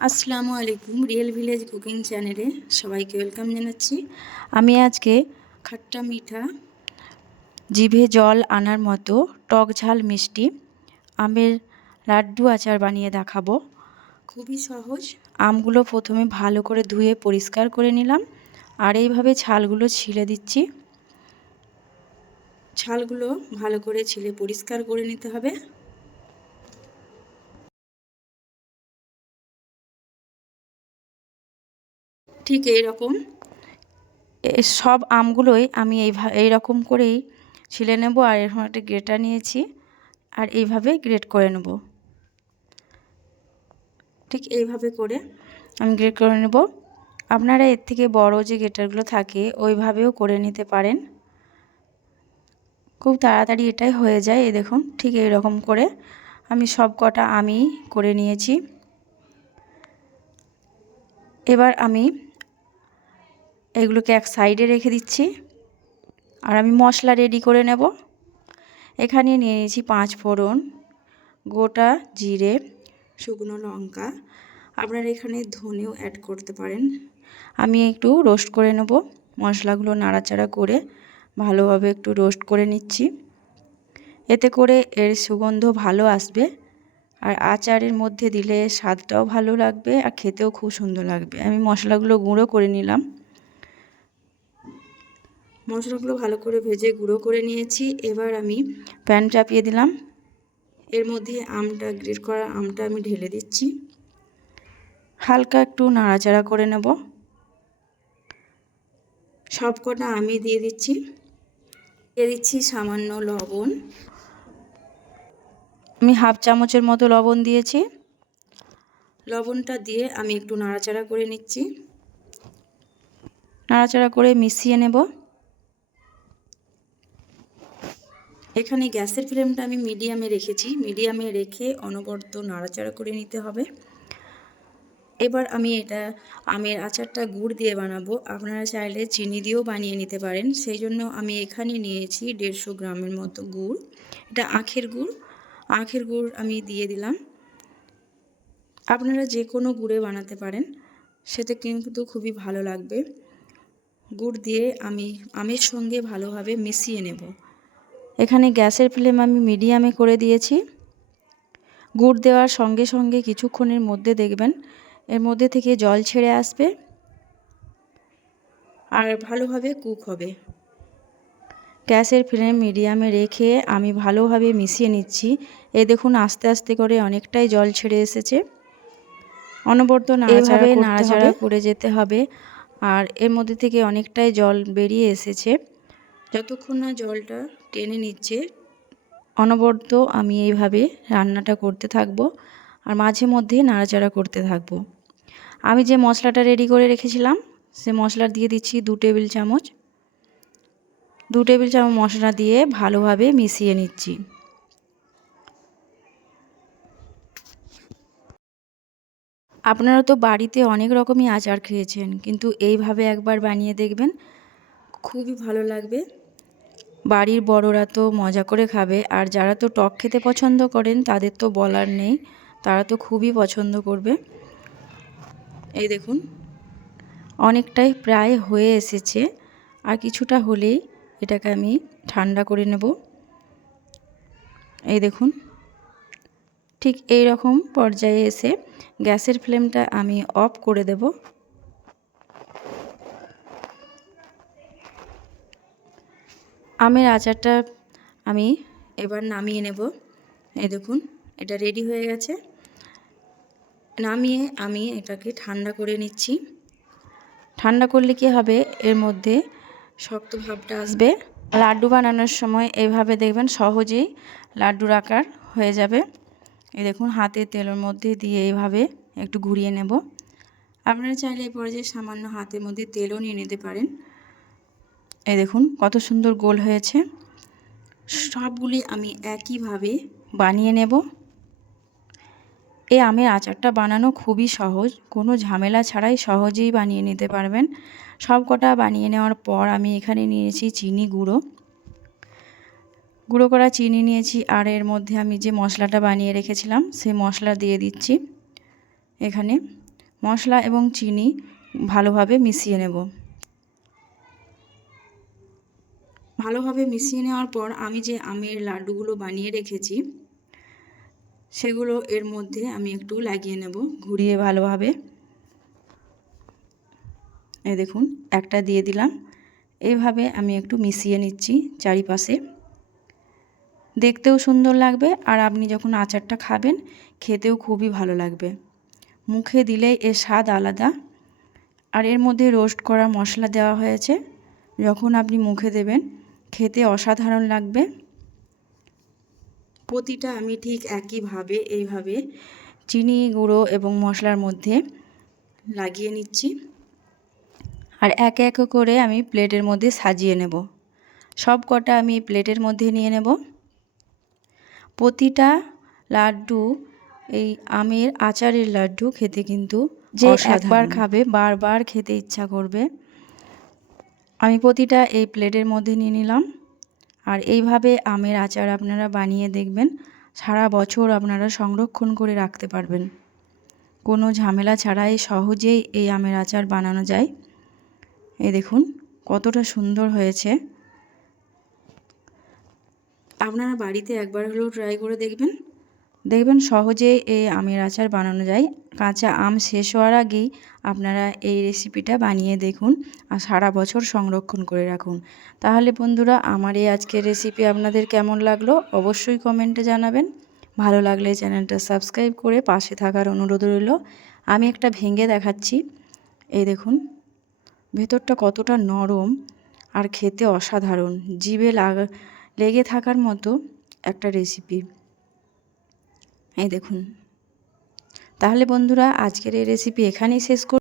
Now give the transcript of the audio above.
আসসালামু আলাইকুম। Real village cooking চ্যানেলে সবাইকে ওয়েলকাম জানাচ্ছি। আমি আজকে খাট্টা মিঠা জিভে জল আনার মতো টক ঝাল মিষ্টি আমের লাড্ডু আচার বানিয়ে দেখাবো। খুবই সহজ। আমগুলো প্রথমে ভালো করে ধুয়ে পরিষ্কার করে নিলাম আর এইভাবে ছালগুলো ছিলে দিচ্ছি। ছালগুলো ভালো করে ছিলে পরিষ্কার করে নিতে হবে। ঠিক এইরকম সব আমগুলোই আমি এইরকম করেই ছিলে নেব। আর এরকম একটা গ্রেটার নিয়েছি আর এইভাবে গ্রেট করে নেব। ঠিক এইভাবে করে আমি গ্রেট করে নেব। আপনারা এর থেকে বড় যে গ্রেটারগুলো থাকে ওইভাবেও করে নিতে পারেন, খুব তাড়াতাড়ি এটাই হয়ে যায়। এই দেখুন ঠিক এইরকম করে আমি সব কটা আমি করে নিয়েছি। এবার আমি এগুলোকে এক সাইডে রেখে দিচ্ছি আর আমি মশলা রেডি করে নেব। এখানে নিয়ে নিয়েছি 5 ফোড়ন, গোটা জিরে, শুকনো লঙ্কা, আপনারা এখানে ধনেও অ্যাড করতে পারেন। আমি একটু রোস্ট করে নেব। মশলাগুলো নাড়াচাড়া করে ভালোভাবে একটু রোস্ট করে নিচ্ছি। এতে করে এর সুগন্ধ ভালো আসবে আর আচারের মধ্যে দিলে স্বাদটাও ভালো লাগবে আর খেতেও খুব সুন্দর লাগবে। আমি মশলাগুলো গুঁড়ো করে নিলাম। মশলাগুলো ভালো করে ভেজে গুঁড়ো করে নিয়েছি। এবার আমি প্যান চাপিয়ে দিলাম। এর মধ্যে আমটা গ্রেট করা আমটা আমি ঢেলে দিচ্ছি। হালকা একটু নাড়াচাড়া করে নেব। সব কটা আমি দিয়ে দিচ্ছি সামান্য লবণ। আমি হাফ চামচের মতো লবণ দিয়েছি। লবণটা দিয়ে আমি একটু নাড়াচাড়া করে নিচ্ছি। নাড়াচাড়া করে মিশিয়ে নেব। এখানে গ্যাসের ফ্লেমটা আমি মিডিয়ামে রেখেছি। মিডিয়ামে রেখে অনবরত নাড়াচাড়া করে নিতে হবে। এবার আমি এটা আমের আচারটা গুড় দিয়ে বানাবো। আপনারা চাইলে চিনি দিয়েও বানিয়ে নিতে পারেন। সেই জন্য আমি এখানে নিয়েছি 150 গ্রামের মতো গুড়। এটা আখের গুড়। আখের গুড় আমি দিয়ে দিলাম। আপনারা যে কোনো গুড়ে বানাতে পারেন, সেটা কিন্তু খুবই ভালো লাগবে। গুড় দিয়ে আমি আমের সঙ্গে ভালোভাবে মিশিয়ে নেব। এখানে গ্যাসের ফ্লেম আমি মিডিয়ামে করে দিয়েছি। গুড় দেওয়ার সঙ্গে সঙ্গে কিছুক্ষণের মধ্যে দেখবেন এর মধ্যে থেকে জল ছেড়ে আসবে আর ভালোভাবে কুক হবে। গ্যাসের ফ্লেম মিডিয়ামে রেখে আমি ভালোভাবে মিশিয়ে নিচ্ছি। এই দেখুন আস্তে আস্তে করে অনেকটাই জল ছেড়ে এসেছে। অনবরত নাড়াচাড়া করে যেতে হবে আর এর মধ্যে থেকে অনেকটাই জল বেরিয়ে এসেছে। যতক্ষণ না জলটা টেনে নিচ্ছে অনবরত আমি এইভাবে রান্নাটা করতে থাকবো আর মাঝে মধ্যে নাড়াচাড়া করতে থাকবো। আমি যে মশলাটা রেডি করে রেখেছিলাম সে মশলা দিয়ে দিচ্ছি 2 টেবিল চামচ। 2 টেবিল চামচ মশলা দিয়ে ভালোভাবে মিশিয়ে নিচ্ছি। আপনারা তো বাড়িতে অনেক রকমই আচার খেয়েছেন, কিন্তু এইভাবে একবার বানিয়ে দেখবেন, খুবই ভালো লাগবে। বাড়ির বড়রা তো মজা করে খাবে আর যারা তো টক খেতে পছন্দ করেন তাদের তো বলার নেই, তারা তো খুবই পছন্দ করবে। এই দেখুন অনেকটাই প্রায় হয়ে এসেছে। আর কিছুটা হলেই এটাকে আমি ঠান্ডা করে নেব। এই দেখুন ঠিক এই রকম পর্যায়ে এসে গ্যাসের ফ্লেমটা আমি অফ করে দেব। আমের আচারটা আমি এবার নামিয়ে নেব। এই দেখুন এটা রেডি হয়ে গেছে। নামিয়ে আমি এটাকে ঠান্ডা করে নিচ্ছি। ঠান্ডা করলে কি হবে, এর মধ্যে শক্ত ভাবটা আসবে। লাড্ডু বানানোর সময় এইভাবে দেখবেন সহজেই লাড্ডুর আকার হয়ে যাবে। এই দেখুন হাতে তেলের মধ্যে দিয়ে এইভাবে একটু ঘুরিয়ে নেব। আপনারা চাইলে এই পর্যায়ে সামান্য হাতের মধ্যে তেলও নিয়ে নিতে পারেন। এই দেখুন কত সুন্দর গোল হয়েছে। সবগুলি আমি একইভাবে বানিয়ে নেব। এই আমের আচারটা বানানো খুবই সহজ, কোনো ঝামেলা ছাড়াই সহজেই বানিয়ে নিতে পারবেন। সব কটা বানিয়ে নেওয়ার পর আমি এখানে নিয়েছি চিনি গুঁড়ো করা চিনি নিয়েছি আর এর মধ্যে আমি যে মশলাটা বানিয়ে রেখেছিলাম সেই মশলা দিয়ে দিচ্ছি এখানে। মশলা এবং চিনি ভালোভাবে মিশিয়ে নেব। ভালোভাবে মিশিয়ে নেওয়ার পর আমি যে আমের লাড্ডুগুলো বানিয়ে রেখেছি সেগুলো এর মধ্যে আমি একটু লাগিয়ে নেব ঘুরিয়ে ভালোভাবে। এই দেখুন একটা দিয়ে দিলাম। এইভাবে আমি একটু মিশিয়ে নিচ্ছি চারিপাশে। দেখতেও সুন্দর লাগবে আর আপনি যখন আচারটা খাবেন খেতেও খুবই ভালো লাগবে। মুখে দিলেই এর স্বাদ আলাদা। আর এর মধ্যে রোস্ট করা মশলা দেওয়া হয়েছে, যখন আপনি মুখে দেবেন খেতে অসাধারণ লাগবে। প্রতিটা আমি ঠিক একইভাবে এইভাবে চিনি গুঁড়ো এবং মশলার মধ্যে লাগিয়ে নিচ্ছি। আর একে একে করে আমি প্লেটের মধ্যে সাজিয়ে নেব। সব কটা আমি প্লেটের মধ্যে নিয়ে নেব। প্রতিটা লাড্ডু এই আমের আচারের লাড্ডু খেতে কিন্তু যে একবার খাবে বারবার খেতে ইচ্ছা করবে। আমি প্রতিটা এই প্লেটের মধ্যে নিয়ে নিলাম। আর এইভাবে আমের আচার আপনারা বানিয়ে দেখবেন, সারা বছর আপনারা সংরক্ষণ করে রাখতে পারবেন। কোনো ঝামেলা ছাড়াই সহজেই এই আমের আচার বানানো যায়। এই দেখুন কতটা সুন্দর হয়েছে। আপনারা বাড়িতে একবার হলেও ট্রাই করে দেখবেন, দেখবেন সহজেই এই আমের আচার বানানো যায়। কাঁচা আম শেষ হওয়ার আগেই আপনারা এই রেসিপিটা বানিয়ে দেখুন আর সারা বছর সংরক্ষণ করে রাখুন। তাহলে বন্ধুরা, আমার এই আজকের রেসিপি আপনাদের কেমন লাগলো অবশ্যই কমেন্টে জানাবেন। ভালো লাগলে চ্যানেলটা সাবস্ক্রাইব করে পাশে থাকার অনুরোধ রইল। আমি একটা ভেঙে দেখাচ্ছি। এই দেখুন ভেতরটা কতটা নরম আর খেতে অসাধারণ, জিভে লেগে থাকার মতো একটা রেসিপি। এই দেখুন। তাহলে বন্ধুরা, আজকের এই রেসিপি এখানেই শেষ করছি।